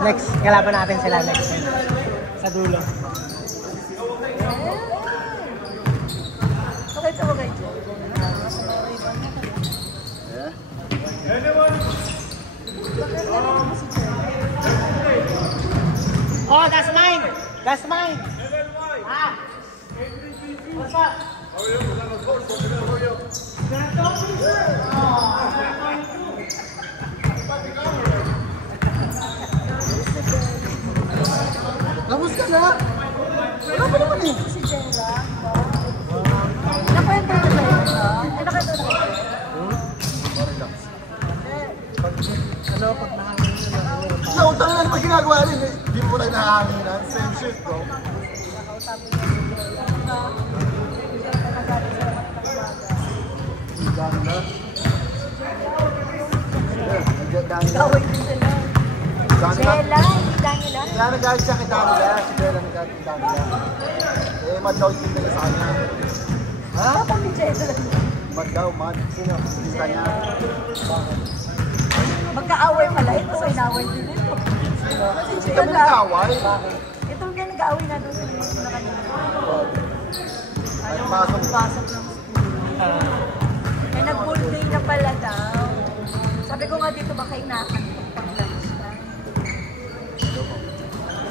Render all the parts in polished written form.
Next, kalaban natin sila next. Sa dulo. Okay to, okay. Oh, that's mine! That's mine! Ah! What's up? How are you? Labos ka na! Wala pa naman eh! Si Jenga. Nakwento na ba yun? Nakwento na ba yun? Ano, pag nahangin nila? Nautang na naman ginagawa rin eh! Di mo tayo nahanginan. Same shit bro. Gawin din sila. Bella, hindi Daniela. Kaya nagalit siya kay Daniela. Si Bella nagalit kay Daniela. Eh, mad daw din nila sa kanya. Ha? Kapag ni Jenga. Mad daw, mad. Sino? Si kanya. Bakit? Magkaaway pala. Ito sa inaway din ito. Ito mo nag-away? Ito nga nag-aaway na doon sa na kanina. Ano, Pasok. pasok ng school. May nag-full day na pala daw. Sabi ko nga dito baka inakan pang lunch na.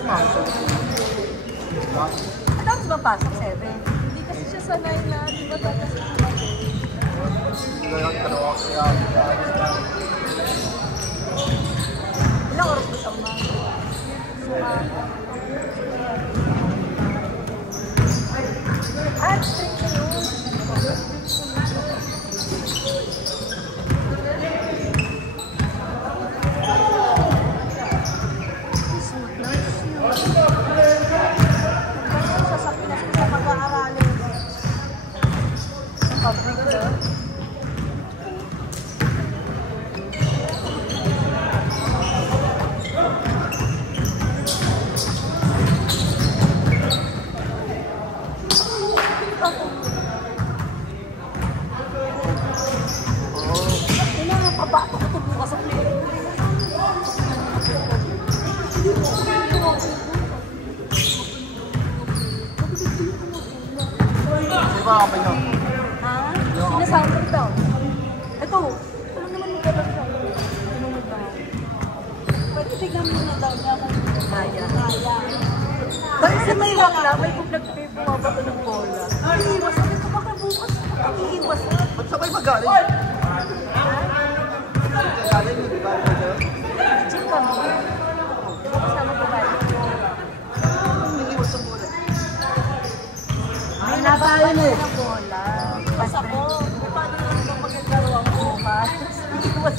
At tapos ba pasok 7? Hindi kasi siya sanay na. Di ba tayo kasi ilang oras ba sa umaga? At straight na yun. Ha? Sinasound daw. Ito. Ano naman yung gano'n daw? Pwede bigyan mo na daw niya kung kaya. Kasi may wakla, may kung nagpipumabato ng bola. Iiwas. Sabi ko baka bukas. Iiwas. Ba't sabay magaling? Magaling yung di ba? Check kami. Kasama ko ba? Iiwas sa bola. May nabayan eh. Bola. Basta ko. Paano naman magkagaro ang bukas? Iiwas.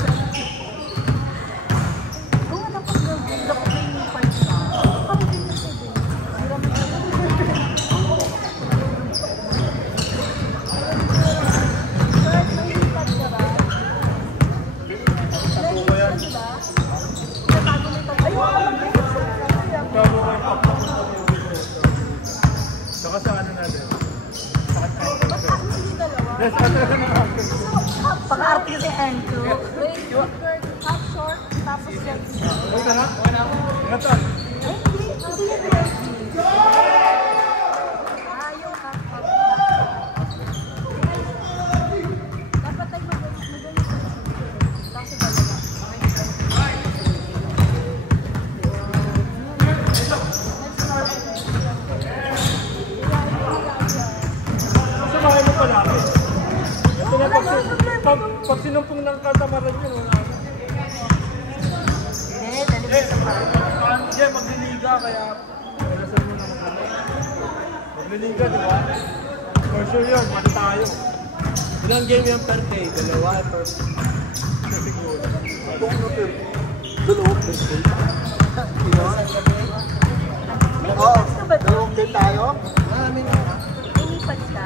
Oo, dapat gawin. Dapat may nipal siya. Parang din na siya din. Kahit may nipal ka ba? Nahihipad ba? Natago mo ito. Ayun! Saka sa ano natin? Paka-arte kasi N2. Wait, half short, tapos leg. Okay na? Okay na? Ingat ka. Hindi yan leg. Ayaw ka. Dapat tayo magaling sa kasi dalawa. Samahin mo pala. Ito na pag sinumpong ng katamaran yun. Hindi, dali mo sa parang. Hindi, magliliga kaya nalasan mo na magliliga, di ba? For sure yun, mati tayo. Ilang game yan per day? Dalawa per siguro. Dalawa per day? May ipas ka ba doon? Dalawang day tayo? May ipas ka?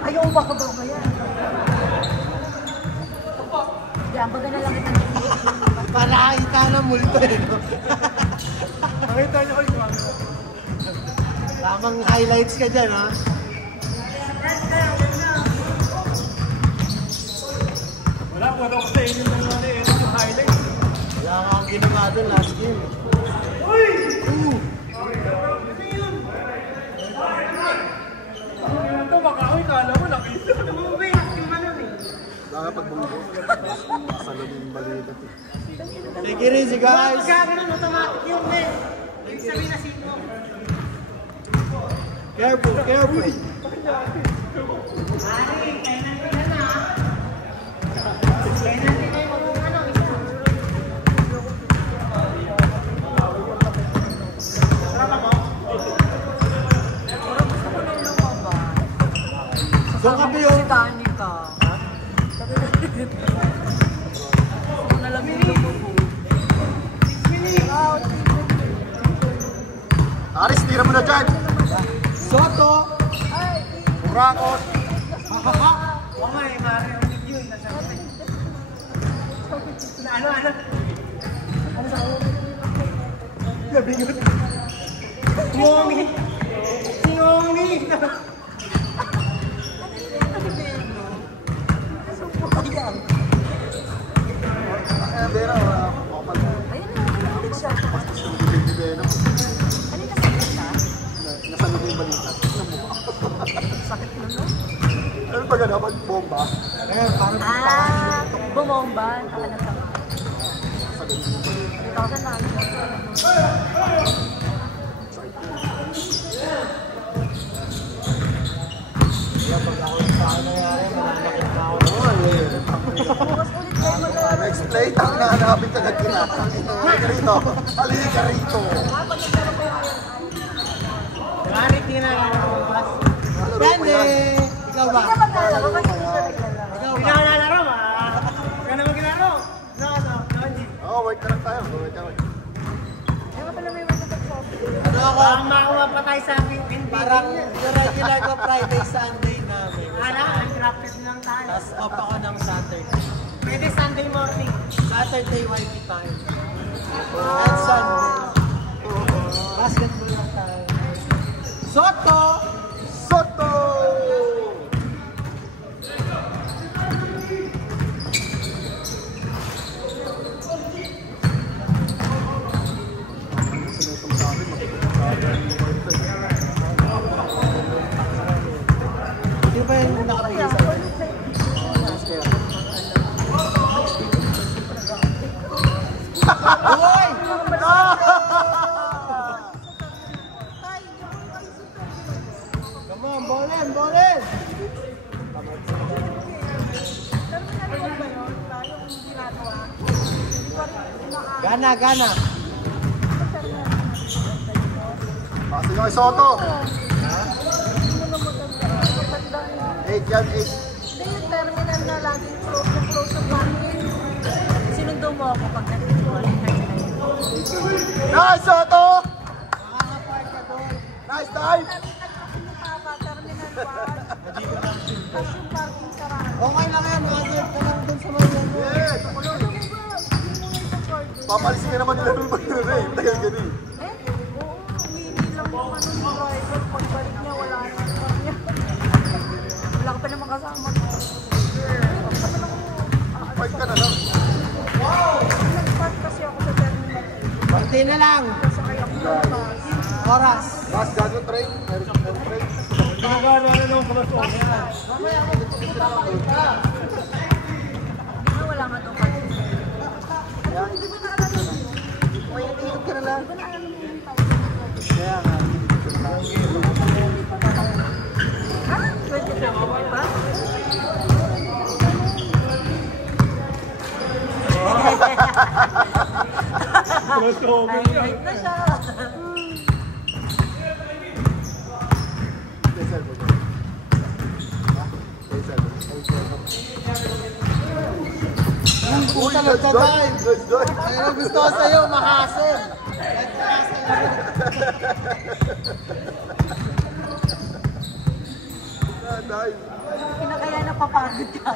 Ayaw ba ka ba yan? Yan, baga na lang kita Para kita na multo eh. Nakita niyo kayo kung ano. Tamang highlights ka dyan ha. Wala po ako sa inyo ng ano eh, yung highlights. Wala nga akong ginawa doon last game. Uy! Ito baka ako ikala mo nakita. Umuwi, yung eh. Wala pag bumbo. Salod yung balikat eh. Take it easy guys! Magkakaroon automatic yung men. Ibig sabihin na sino. Careful, careful! Doon kami yung... Si Danica. Gusto na lang yung lumubo. Aris, tira mo na dyan! Soto! Burakos! Wala eh, Mario. Yun, nasabi. Ano? Nabigot! Ngongi! Ngongi! Pero, kapal mo. Ayun na, ulit siya. Basta siya bibibigay na. Ano yung nasakit siya? Nasalog yung balikat. Sakit mo, no? Ano ba gano'n? Bomba? Ah, bumomba. Nakalat ka. Nasalog yung balikat. 2,000 lang. Kaya pag ako sa akin nangyari, malalaking na ako. Bukas ulit kayo mag-aaral. Next play, tang nahanapin ka nagkina. Halika rito. Halika rito. Marik din na lang ako. Pwede! Ikaw ba? Hindi ka maglalaro kasi hindi siya naglalaro. Ikaw Hindi ba? ka naglalaro ba? Ikaw na maglalaro. No, G. Oo, work na lang tayo. Work na lang. Ayaw ka pala may magkakasok. Ano ako? Parang makakuha pa tayo sa akin. Parang yung regular ko Friday, Sunday namin. Ano? Undrafted lang tayo. Tapos off ako ng Saturday. Pwede Sunday morning. Saturday, wifey time. And Sunday. Basketball lang tayo. Soto! Soto! Di ba yung nakabigay sa akin? Uy! Come on, ballin! Ballin! Gana, gana! Pasok yung kay Soto! 8 yan, 8. Hindi yung terminal na laging close ang market. Sinundo mo ako pag nag-wala kayo. Nice, Soto! Nice dive! Terminal 1. Tapos yung parking sarado. Okay lang yan, makasave ka lang dun sa mga yes! Papalisin ka naman nila nung pag-ira eh, tagal ka din. Oo, humili lang yung ano yung driver. Pagbalik niya, wala na ang car niya. Wala ka pa naman kasama. Fight ka na lang. Nag-park kasi ako sa terminal. Party na lang! Kasi kaya ako lumabas. Oras! Last gago train, meron siyang train. Pinagano nung kamasok. Mamaya ako, dito na ako. Wala nga itong parking. Kaya, Hindi ba naalala mo? may ikot ka na lang. Di ba naalala mo yung Kaya nga, dito na lang. ha? 2020 ba? Highlight na siya. Desal mo. Desal mo. Uy, let's dive! Let's dive! Ayun, gusto ko sa'yo, makasin! Dive! Pinakaya napapagod ka.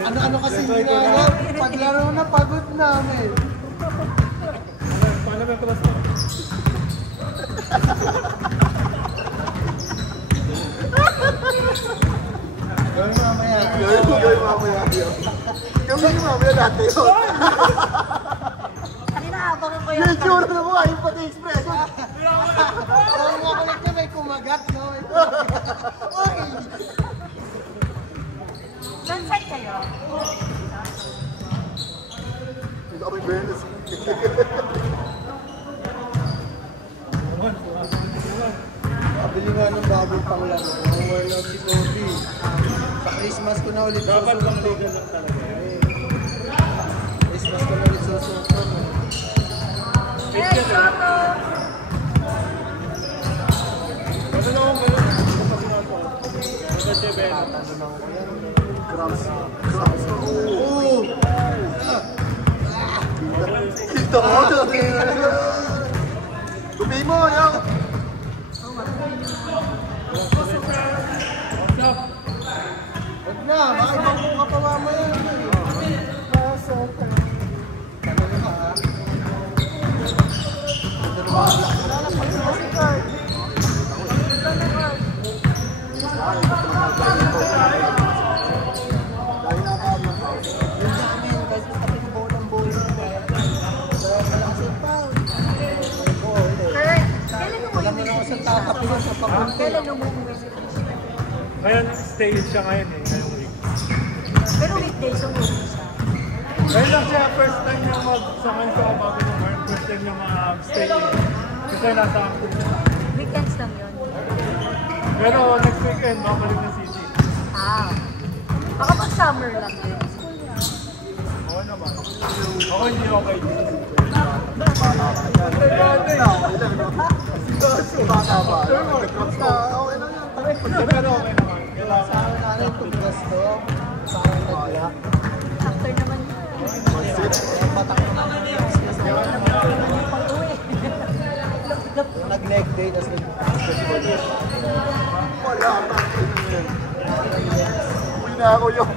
Ano-ano kasi ginagawa? Paglaro na pagod namin. Paano ba yung kamasok? Gawin mamaya. Gawin mamaya. Gawin mamaya natin yun. Kanina abangan ko Yung yung tsura na mukha, yung pati expression. Ang mga kulit niya may kumagat, no? Saan kayo? Hindi ako may Bernes. Pabili nga ng bagong panglaro. Ang worn out si Kobe. Sa Christmas ko na ulit Dapat susuot. pang legal lang talaga. Christmas ko na ulit susuot. Eh, Soto! Kasi naman ba yun? Kapag sinasok. Magkachebe. Tatanong ko yan. Grams. Grams. Oo. Kita mo. Tupi mo, yung. Huwag na, baka ibang ka pa mamaya. Tanong ka, ha? Dahil nakakama. Yung sa amin, kahit sa tabi ng bolang-bolang. Kaya malakas pa. Kurt, kailan umuwi Alam mo si na ako sa Trisha? tatapin sa papunti. Kailan umuwi si Trisha? Ngayon, stay siya ngayon eh, ngayong week. Pero weekdays umuwi siya. Ngayon lang siya, first time niya mag-sakan sa bago ng work, first time niya mag-stay in. Kasi nasa akin siya. Weekends lang yun. Pero next weekend, babalik na city. Ah. Baka pag summer lang din. Oo naman. Ako hindi okay dito. Baka ba? Okay lang yan. Pero okay naman. Kailangan. Sa akin na rin, tuglas to. Sa akin nag-lock. After naman yun. Patak ko naman yung business na yun. Pag-uwi. Yung nag-leg day, tapos nag-basketball. Wala na. Uwi na ako yung